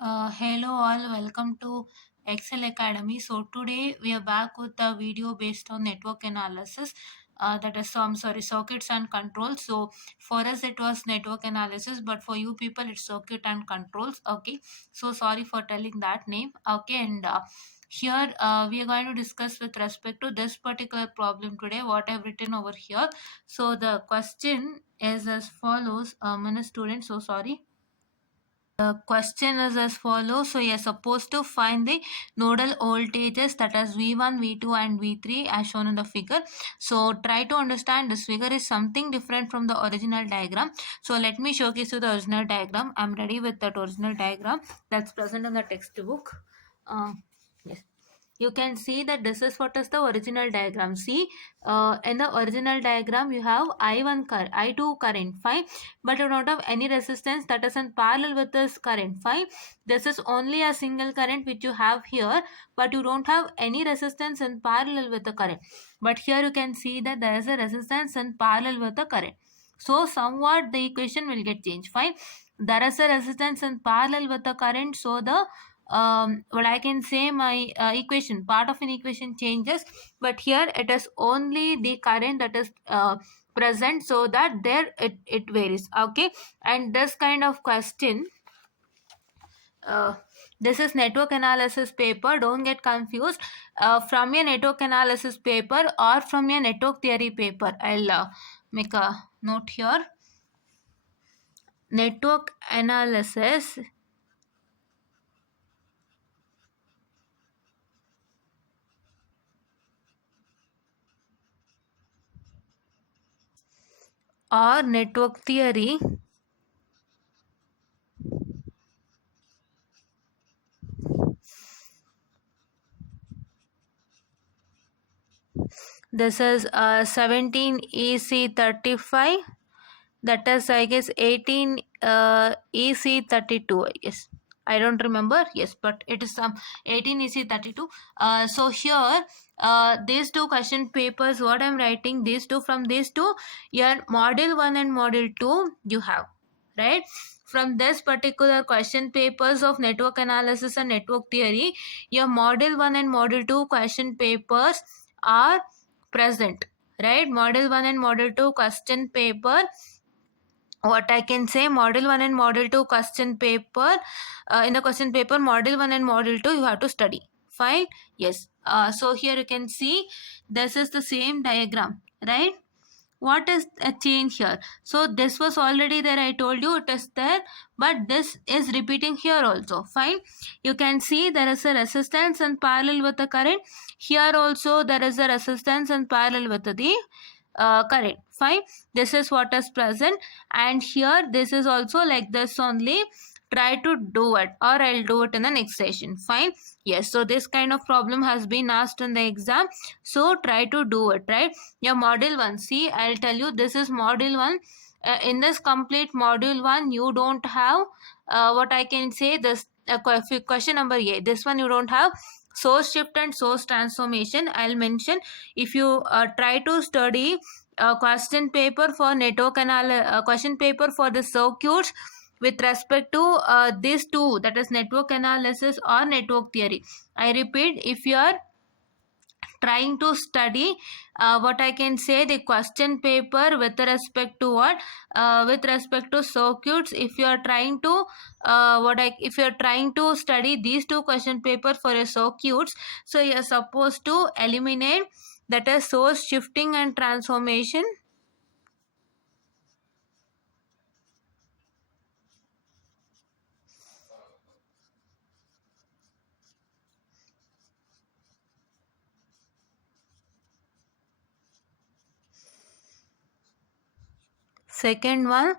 Hello all, welcome to Excel Academy. So today we are back with a video based on network analysis. That is, so I'm sorry, circuits and controls. So for us it was network analysis, but for you people it's circuit and controls. Okay, so sorry for telling that name. Okay, and here we are going to discuss with respect to this particular problem today. What I've written over here. So the question is as follows. A student. So sorry. The question is as follows. So you're supposed to find the nodal voltages, that is V1, V2 and V3 as shown in the figure. So try to understand this figure is something different from the original diagram. So let me showcase you the original diagram. I'm ready with that original diagram that's present in the textbook. Yes, you can see that this is what is the original diagram. See, in the original diagram you have I1 current, I2 current, fine, but you don't have any resistance that is in parallel with this current, fine. This is only a single current which you have here, but you don't have any resistance in parallel with the current. But here you can see that there is a resistance in parallel with the current. So somewhat the equation will get changed, fine. There is a resistance in parallel with the current, so the what I can say, my equation, part of an equation changes, but here it is only the current that is present, so that there it varies. Okay, and this kind of question, this is network analysis paper, don't get confused from a network analysis paper or from a network theory paper. I'll make a note here. Network analysis or network theory this is 17 EC35, that is I guess 18 EC32, I guess, I don't remember, yes, but it is some 18 EC32. So here these two question papers, what I'm writing, these two, from these two, your module 1 and module 2 you have, right? From this particular question papers of network analysis and network theory, your module 1 and module 2 question papers are present, right? Model 1 and model 2 question paper, what I can say, model 1 and model 2 question paper, in the question paper model 1 and model 2 you have to study, fine. Yes, so here you can see this is the same diagram, right? What is a change here? So this was already there, I told you it is there, but this is repeating here also, fine. You can see there is a resistance in parallel with the current. Here also there is a resistance in parallel with the current, fine. This is what is present, and here this is also like this only. Try to do it, or I'll do it in the next session, fine. Yes, so this kind of problem has been asked in the exam, so try to do it, right? Your module 1, see, I'll tell you, this is module 1. In this complete module 1 you don't have what I can say, this question number A, this one you don't have source shift and source transformation. I'll mention, if you try to study question paper for network question paper for the circuits with respect to these two, that is network analysis or network theory. I repeat, if you are trying to study what I can say, the question paper with respect to what, with respect to circuits, if you are trying to if you are trying to study these two question paper for a circuits, so you are supposed to eliminate, that is source shifting and transformation. Second one,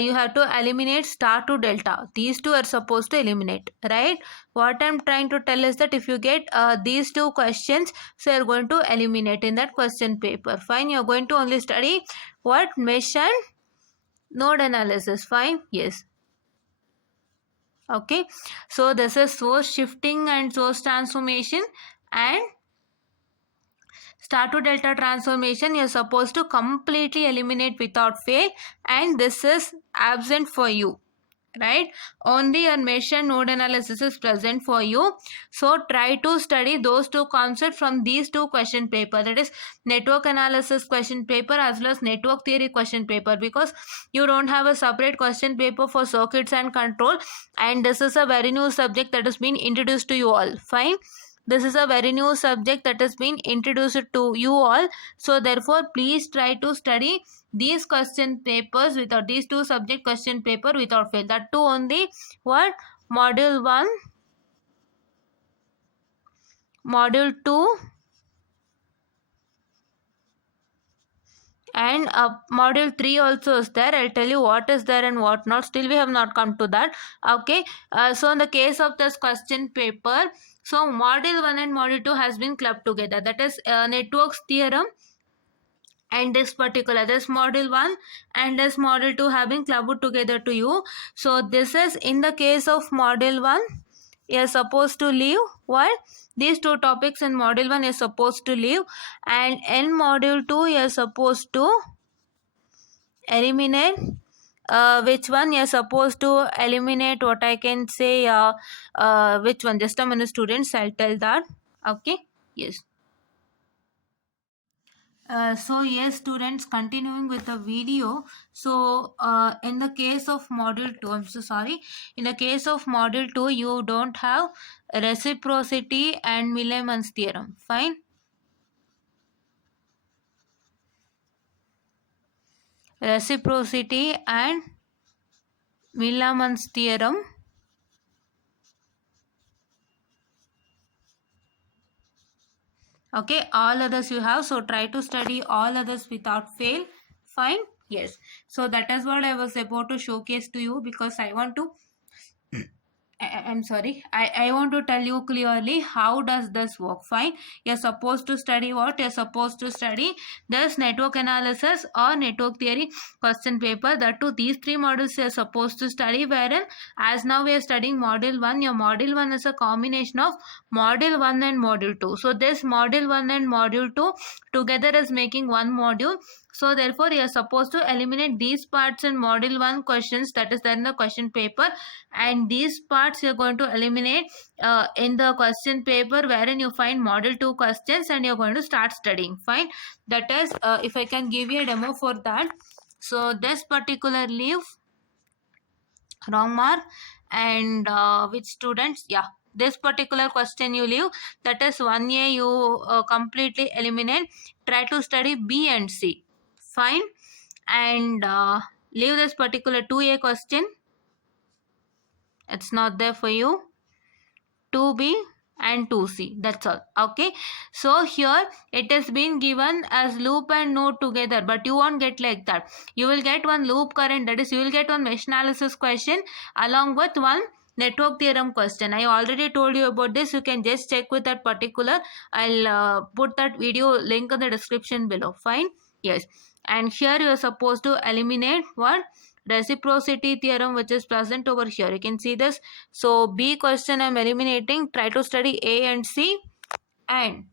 you have to eliminate star to delta. These two are supposed to eliminate, right? What I'm trying to tell is that if you get these two questions, so you're going to eliminate in that question paper, fine. You're going to only study what, mesh and node analysis, fine. Yes, okay. So this is source shifting and source transformation, and star to delta transformation you're supposed to completely eliminate without fail, and this is absent for you, right? Only your mesh and node analysis is present for you. So try to study those two concepts from these two question paper, that is network analysis question paper as well as network theory question paper, because you don't have a separate question paper for circuits and control, and this is a very new subject that has been introduced to you all. Fine, this is a very new subject that has been introduced to you all. So therefore please try to study these question papers without these two subject question paper without fail. That too only what? Module 1, module 2 and module 3 also is there. I'll tell you what is there and what not. Still we have not come to that. Okay. So in the case of this question paper, so module 1 and module 2 has been clubbed together. That is networks theorem and this module 1 and this module 2 have been clubbed together to you. So this is in the case of module 1, you're supposed to leave what? These two topics in module 1 you're supposed to leave, and in module 2 you're supposed to eliminate which one you're supposed to eliminate, what I can say, which one, just a minute students, I'll tell that. Okay, yes. So yes students, continuing with the video. So in the case of module 2, I'm so sorry, in the case of module 2 you don't have reciprocity and Milliman's theorem. Fine, reciprocity and Milliman's theorem. Okay, all others you have, so try to study all others without fail. Fine, yes. So that is what I was about to showcase to you, because I want to I'm sorry. I want to tell you clearly how does this work. Fine. You're supposed to study what? You're supposed to study this network analysis or network theory question paper. That too, these three modules you're supposed to study, wherein as now we are studying module 1. Your module 1 is a combination of module 1 and module 2. So this module 1 and module 2 together is making one module. So therefore you are supposed to eliminate these parts in module 1 questions that is there in the question paper, and these parts you are going to eliminate in the question paper wherein you find model 2 questions, and you're going to start studying. Fine, that is if I can give you a demo for that. So this particular leave, wrong mark, and which students, yeah, this particular question you leave, that is 1A you completely eliminate. Try to study B and C. Fine, and leave this particular 2A question, it's not there for you. 2B and 2C, that's all. Okay, so here it has been given as loop and node together, but you won't get like that. You will get one loop current, that is you will get one mesh analysis question along with one network theorem question. I already told you about this. You can just check with that particular. I'll put that video link in the description below. Fine, yes. And here you are supposed to eliminate what? Reciprocity theorem, which is present over here. You can see this. So B question I'm eliminating. Try to study A and C, and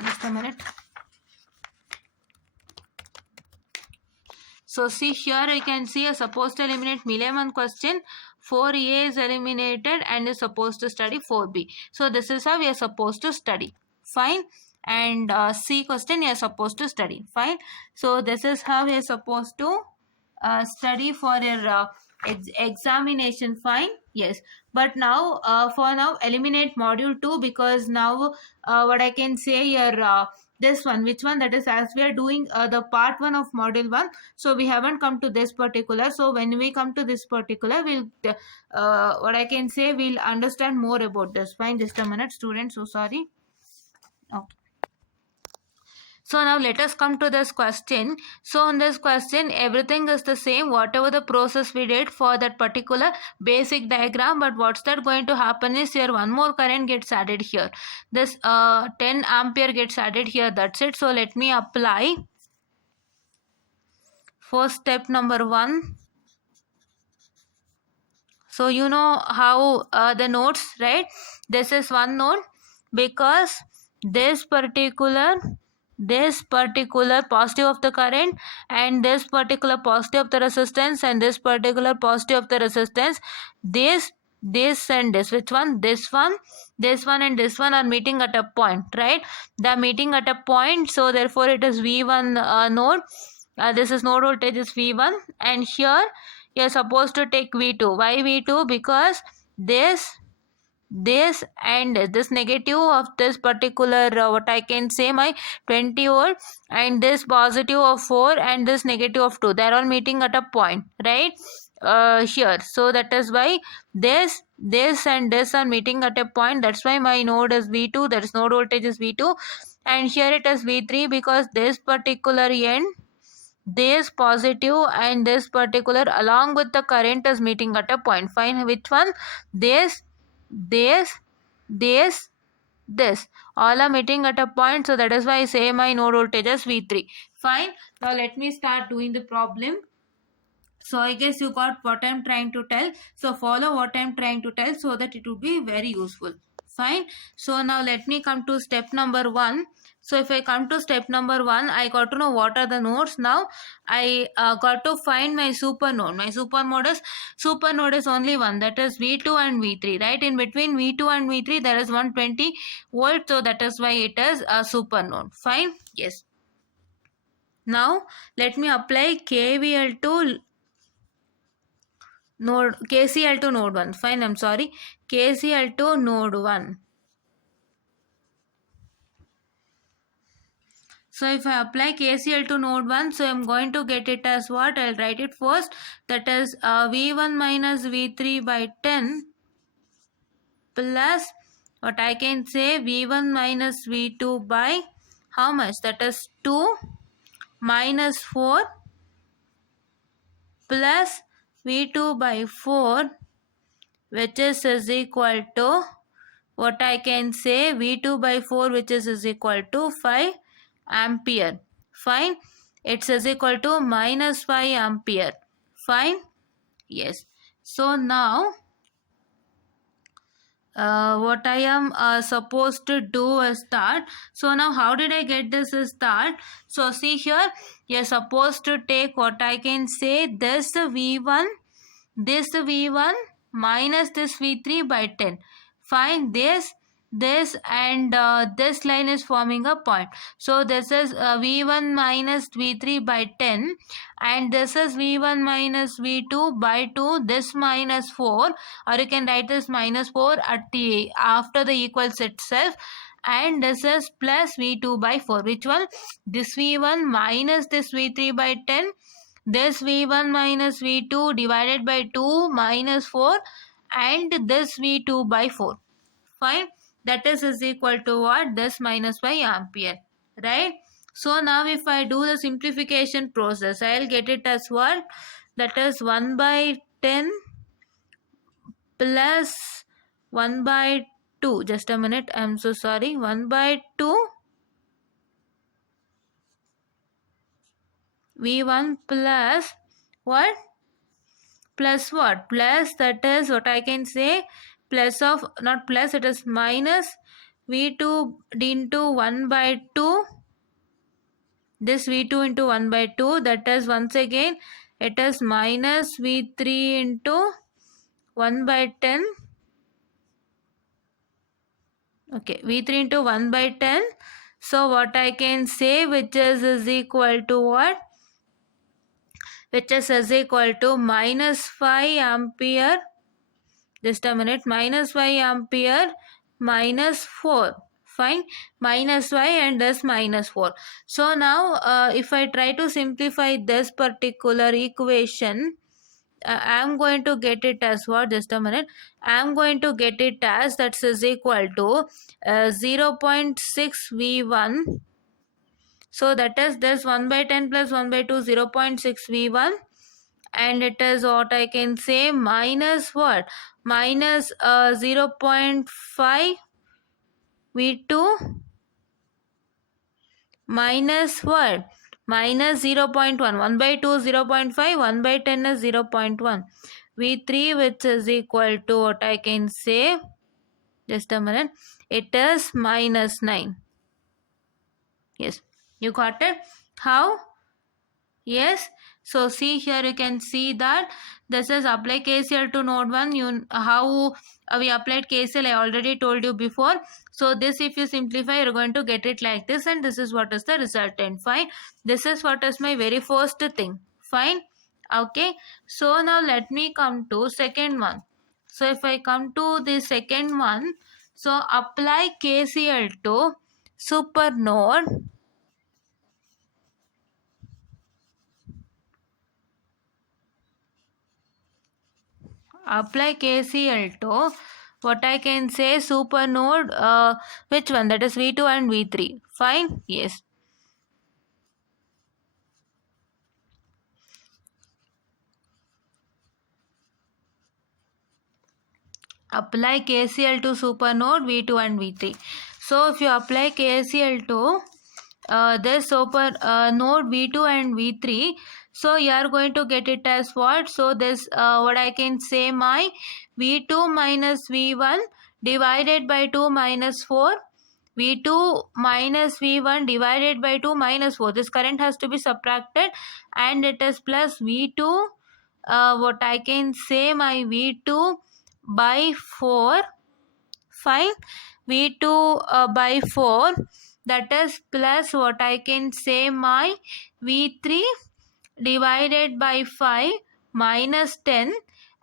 just a minute. So see here you can see you're supposed to eliminate Milliman question. 4A is eliminated and you're supposed to study 4B. So this is how we are supposed to study. Fine. And C question you are supposed to study. Fine. So this is how we are supposed to study for your examination. Fine, yes. But now for now eliminate module 2, because now what I can say here, this one, which one, that is as we are doing the part 1 of module 1, so we haven't come to this particular. So when we come to this particular, we'll what I can say, we'll understand more about this. Fine, just a minute students, so sorry. Okay. So now let us come to this question. So in this question, everything is the same, whatever the process we did for that particular basic diagram. But what's that going to happen is here one more current gets added here. This 10 ampere gets added here. That's it. So let me apply. For step number 1. So you know how the nodes, right? This is one node, because this particular this particular positive of the current and this particular positive of the resistance and this particular positive of the resistance, this and this, which one, this one and this one are meeting at a point, right? They are meeting at a point, so therefore it is V1 node. This is node voltage is V1, and here you are supposed to take V2. Why V2? Because this and this negative of this particular what I can say my 20 volt and this positive of 4 and this negative of 2, they are all meeting at a point, right? Here, so that is why this and this are meeting at a point. That's why my node is V2, that is node voltage is V2, and here it is V3 because this particular end, this positive and this particular along with the current is meeting at a point. Fine, which one? This this this all are meeting at a point, so that is why I say my node voltage is V3. Fine, now let me start doing the problem. So I guess you got what I'm trying to tell. So follow what I'm trying to tell so that it would be very useful. Fine. So now let me come to step number 1. So if I come to step number 1, I got to know what are the nodes. Now I got to find my super node. My super node is only one, that is V2 and V3, right? In between V2 and V3 there is 120 volt, so that is why it is a super node. Fine. Yes. Now let me apply KVL to node, KCL to node 1. Fine, I'm sorry, KCL to node 1. So if I apply KCL to node 1, so I'm going to get it as what? I'll write it first, that is V1 minus V3 by 10 plus what I can say V1 minus V2 by how much? That is 2 minus 4 plus V2 by 4, which is equal to what I can say V2 by 4, which is equal to 5 ampere. Fine, it's is equal to minus 5 ampere. Fine, yes. So now what I am supposed to do is start. So now how did I get this start? So see here, you're supposed to take what I can say this V1 minus this V3 by 10. Find this and this line is forming a point. So this is V1 minus V3 by 10 and this is V1 minus V2 by 2, this minus 4, or you can write this minus 4 at the after the equals itself, and this is plus V2 by 4. Which one? This V1 minus this V3 by 10, this V1 minus V2 divided by 2 minus 4, and this V2 by 4. Fine, that is equal to what? This minus 5 ampere, right? So now if I do the simplification process, I'll get it as what? That is 1 by 10 plus 1 by 2. Just a minute, I'm so sorry. 1 by 2 V1 plus what? Plus what? Plus, that is what I can say, plus of, not plus, it is minus V2 into 1 by 2. This V2 into 1 by 2, that is once again, it is minus V3 into 1 by 10. Okay, V3 into 1 by 10. So what I can say, which is equal to what? Which is equal to minus 5 ampere. Just a minute, minus 5 ampere minus 4. Fine, minus 5 and this minus 4. So now if I try to simplify this particular equation, I am going to get it as what? Just a minute, I am going to get it as that is equal to 0.6 V1. So that is this 1 by 10 plus 1 by 2, 0.6 V1, and it is what I can say minus what? Minus 0.5 V2 minus what? Minus 0.1. 1 by 2 0.5, 1 by 10 is 0.1. V3, which is equal to what I can say, just a minute, it is minus 9. Yes. You got it? How? Yes. So see here, you can see that this is apply KCL to node 1. You how we applied KCL, I already told you before. So this, if you simplify, you're going to get it like this, and this is what is the resultant. Fine. This is what is my very first thing. Fine. Okay. So now let me come to second one. So if I come to the second one, so apply KCL to super node. Apply KCL to what I can say super node, which one, that is V2 and V3. Fine. Yes. Apply KCL to super node V2 and V3. So if you apply KCL to this super node V2 and V3, so you are going to get it as what? So this what I can say, my V2 minus V1 divided by 2 minus 4, V2 minus V1 divided by 2 minus 4. This current has to be subtracted, and it is plus V2, what I can say, my V2 by 4. Fine. V2 by 4, that is plus what I can say, my V3 divided by 5 minus 10,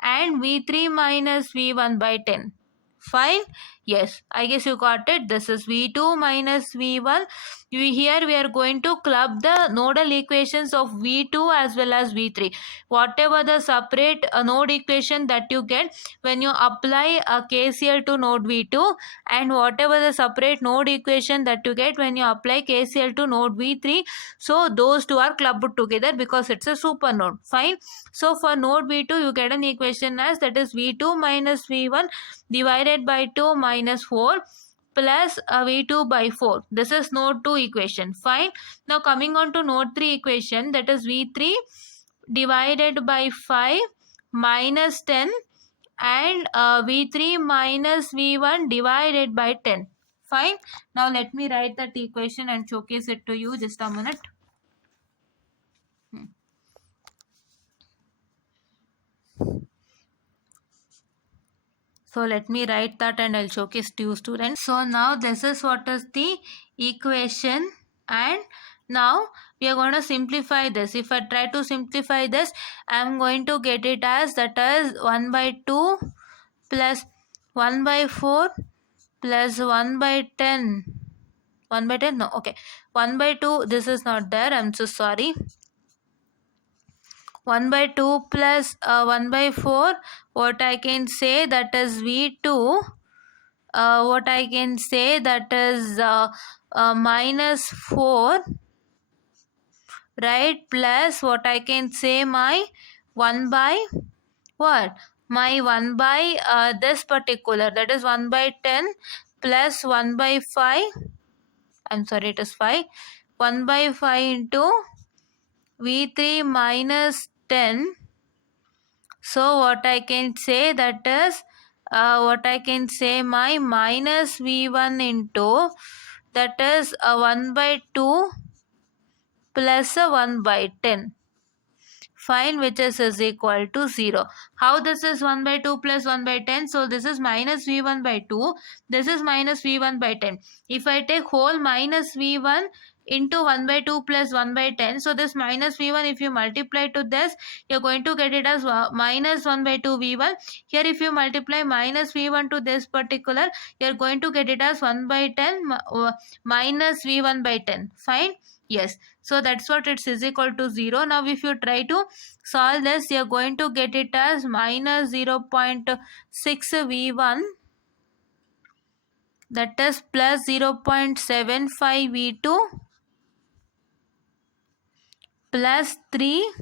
and V3 minus V1 by 10. Fine. Yes, I guess you got it. This is V2 minus V1. Here we are going to club the nodal equations of V2 as well as V3. Whatever the separate node equation that you get when you apply a KCL to node V2, and whatever the separate node equation that you get when you apply KCL to node V3, so those two are clubbed together because it's a super node. Fine. So for node V2, you get an equation as, that is V2 minus V1 divided by 2 minus 4 plus V2 by 4. This is node 2 equation. Fine. Now coming on to node 3 equation, that is V3 divided by 5 minus 10, and V3 minus V1 divided by 10. Fine. Now let me write that equation and showcase it to you. Just a minute. So let me write that and I'll showcase to you, students. So now this is what is the equation, and now we are going to simplify this. If I try to simplify this, I am going to get it as, that is 1 by 2 plus 1 by 4 plus 1 by 10. 1 by 10? No, okay. 1 by 2, this is not there. I'm so sorry. 1 by 2 plus 1 by 4, what I can say, that is V2, what I can say, that is minus 4, right, plus what I can say, my 1 by what? My 1 by this particular, that is 1 by 10 plus 1 by 5, I'm sorry, it is 5, 1 by 5 into V3 minus 10. So what I can say, that is what I can say, my minus V1 into, that is 1 by 2 plus 1 by 10. Fine, which is equal to 0. How this is 1 by 2 plus 1 by 10? So this is minus V1 by 2. This is minus V1 by 10. If I take whole minus V1 into 1 by 2 plus 1 by 10. So this minus V1, if you multiply to this, you're going to get it as minus 1 by 2 V1. Here if you multiply minus V1 to this particular, you're going to get it as 1 by 10 minus V1 by 10. Fine. Yes. So that's what it is equal to 0. Now if you try to solve this, you're going to get it as minus 0.6 V1, that is plus 0.75 V2 plus 3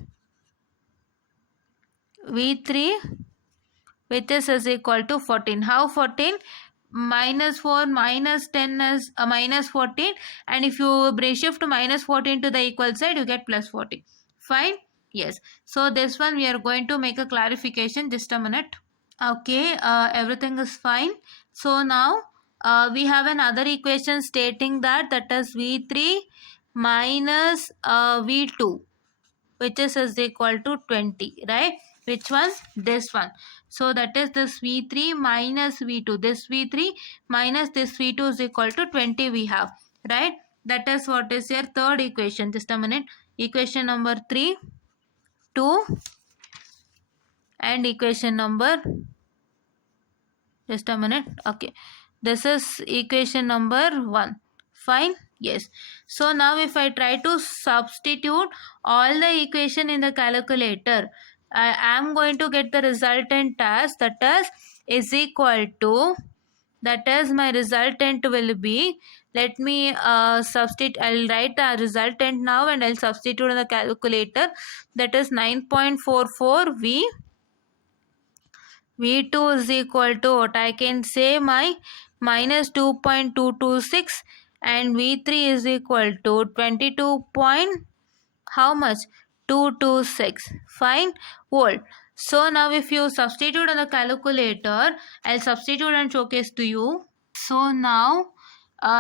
V3, which is equal to 14. How 14? Minus 4 minus 10 is minus 14, and if you shift minus 14 to the equal side, you get plus 40. Fine. Yes. So this one we are going to make a clarification. Just a minute. Okay. Everything is fine. So now we have another equation stating that is V3 minus V2, which is equal to 20, right? Which one? This one. So that is this V3 minus V2. This V3 minus this V2 is equal to 20 we have, right? That is what is your third equation. Just a minute. Equation number 3, 2, and equation number, just a minute. Okay, this is equation number 1. Fine. Yes. So now if I try to substitute all the equation in the calculator, I am going to get the resultant as, that is equal to, that is my resultant will be, let me substitute, I'll write the resultant now and I'll substitute in the calculator. That is 9.44 V2 is equal to what I can say, my minus 2.226, and V3 is equal to 22 point, how much? 226. Fine. Volt. So now if you substitute on the calculator, I'll substitute and showcase to you. So now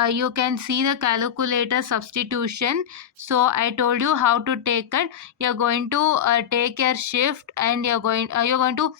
you can see the calculator substitution. So I told you how to take it. You're going to take your shift and you're going to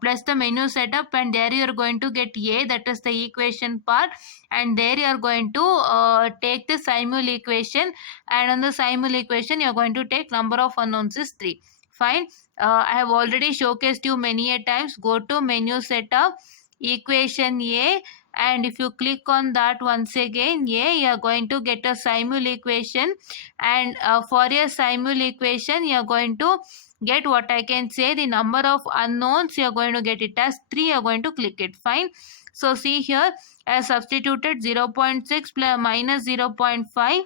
press the menu setup, and there you're going to get A, that is the equation part, and there you're going to take the simul equation, and on the simul equation you're going to take number of unknowns is 3. Fine. I have already showcased you many a times. Go to menu setup, equation A, and if you click on that once again, you are going to get a simul equation, and for your simul equation you are going to get what I can say, the number of unknowns. You are going to get it as 3. You are going to click it. Fine. So see here, I substituted 0.6 plus minus 0.5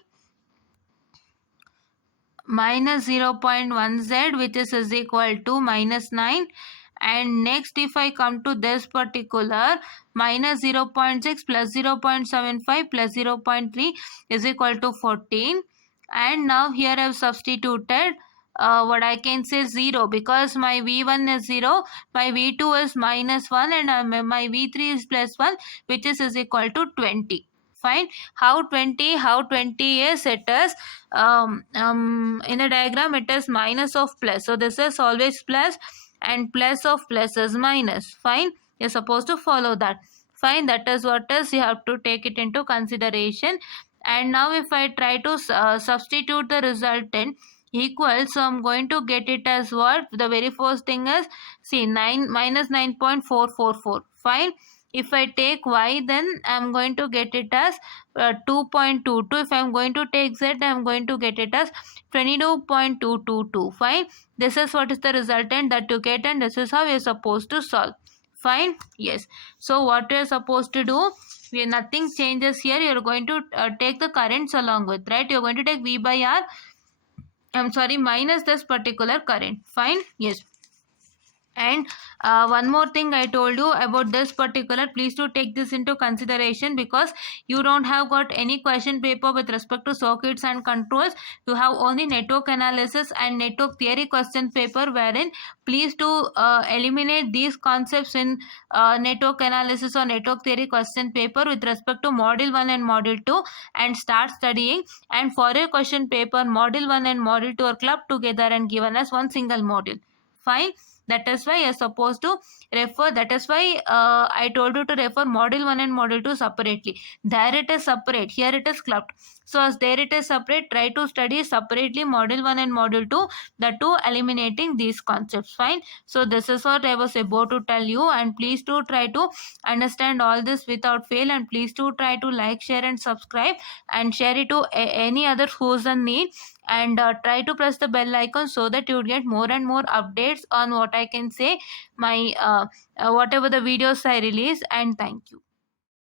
minus 0.1z, which is equal to minus 9. And next if I come to this particular, minus 0.6 plus 0.75 plus 0.3 is equal to 14. And now here I have substituted what I can say 0, because my V1 is 0, my V2 is minus 1, and my V3 is plus 1, which is equal to 20. Fine. How 20? How 20 is? It is in the diagram it is minus of plus. So this is always plus, and plus of plus is minus. Fine. You're supposed to follow that. Fine. That is what is, you have to take it into consideration. And now if I try to substitute the resultant equal, so I'm going to get it as what? The very first thing is, see, 9 minus 9.444. Fine. If I take y, then I'm going to get it as 2.22. If I'm going to take z, I'm going to get it as 22.222. Fine. This is what is the resultant that you get, and this is how you're supposed to solve. Fine. Yes. So what you're supposed to do, nothing changes here. You're going to take the currents along with, right? You're going to take V by R. I'm sorry, minus this particular current. Fine. Yes. And one more thing I told you about this particular, please do take this into consideration, because you don't have got any question paper with respect to circuits and controls. You have only network analysis and network theory question paper, wherein please do eliminate these concepts in network analysis or network theory question paper with respect to module 1 and module 2, and start studying. And for a question paper, module 1 and module 2 are clubbed together and given as one single module. Fine. That is why you're supposed to refer. That is why I told you to refer module 1 and module 2 separately. There it is separate. Here it is clubbed. So as there it is separate, try to study separately module 1 and module 2. The two eliminating these concepts. Fine. So this is what I was about to tell you. And please do try to understand all this without fail. And please do try to like, share and subscribe. And share it to any other who's in need. And try to press the bell icon so that you get more and more updates on what I can say, my whatever the videos I release. And thank you.